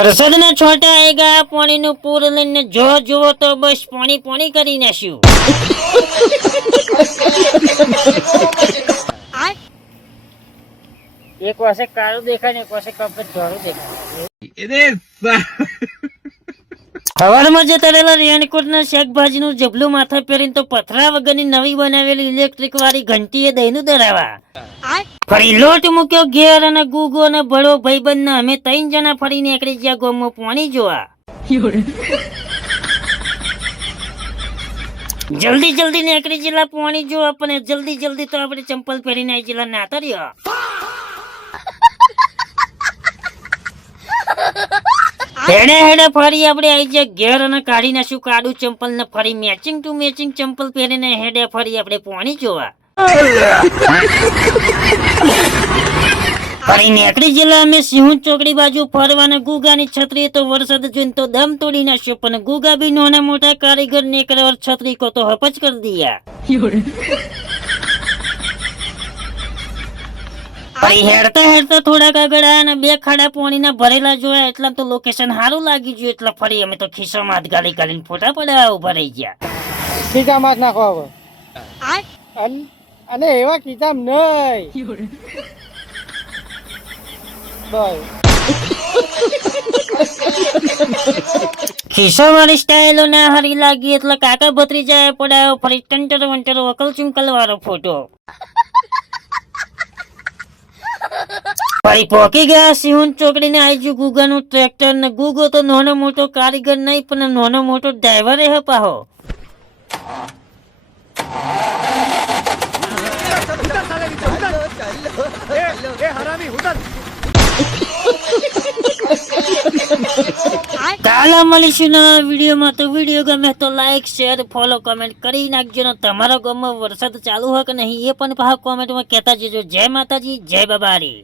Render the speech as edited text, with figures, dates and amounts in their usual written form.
વરસાદના છોટા આएगा પાણીનું પૂર લઈને જો જુઓ તો બસ પાણી પાણી કરી નાખ્યું. એક પાસે કાળું દેખાય ને એક પાસે કપટ ધોળું દેખાય. સવારમાં જતા રહેલા રેનકોટના શાકભાજીનું જબલું માથા પહેરીને તો પથરા વગરની નવી બનાવેલી ઇલેક્ટ્રિક વાળી ઘંટીએ દહીંનું દરાવા. ફરી લોટ મૂક્યો ઘેર અને ગુગો અને ભળો ભાઈબંધ અમે 3 જણા ફરી નીકળી ગયા ગામમાં પાણી જોવા. જલ્દી જલ્દી નીકળી જેલા પાણી જોવા પણ જલ્દી તો આપણે ચંપલ પહેરીને આવી જેલા નાતા રહ્યો. હેડે ફરી આપણે આવી ગયા ઘેર અને કાઢી નાખ્યું કાળું ચંપલ ને ફરી મેચિંગ ટુ મેચિંગ ચંપલ પહેરીને હેડે ફરી આપણે પાણી જોવા. ફરી નીકળી જેલા અમે સિંહુ ચોકડી બાજુ ફરવાના ગુગાની છત્રી તો વરસાદ જોઈને તો દમ તોડી નાખ્યો પણ ગુગા બી નાના મોટા કારીગર ને એકવાર છત્રી કો તો હપચ કરી દિયા. ફરી હેડતા થોડાક આગળ અને 2 ખાડા પાણીના ભરેલા જોયા એટલા તો લોકેશન સારું લાગી ગયું એટલે ફરી અમે તો ખિસ્સામાં હાથ ગાલી ગાલીને ફોટા પડ્યા ઉભા રહી ગયા. ખીચામાં જ નાખો હવે. અને એવા ખીચામ નહીં. ખિસ્સા વાળી સ્ટાઈલો ના હારી લાગી એટલે કાકા ભત્રીજા પડાયો ફરી ટંટર વંટર વકલ ચુંકલ વાળો ફોટો. ફરી પોકી ગયા સિંહુન ચોકડીને આવી ગયું ગુગાનું ટ્રેક્ટર ને ગુગો તો નાનો મોટો કારીગર નહીં પણ નાનો મોટો ડ્રાઈવર હે પાહો. કાલે મળીશું નવા વિડીયોમાં. તો વિડીયો ગમે તો લાઈક શેર ફોલો કમેન્ટ કરી નાખજો ને તમારા ગામમાં વરસાદ ચાલુ હોય કે નહીં એ પણ પાછા કોમેન્ટમાં કહેતા જજો. જય માતાજી જય બાબારી.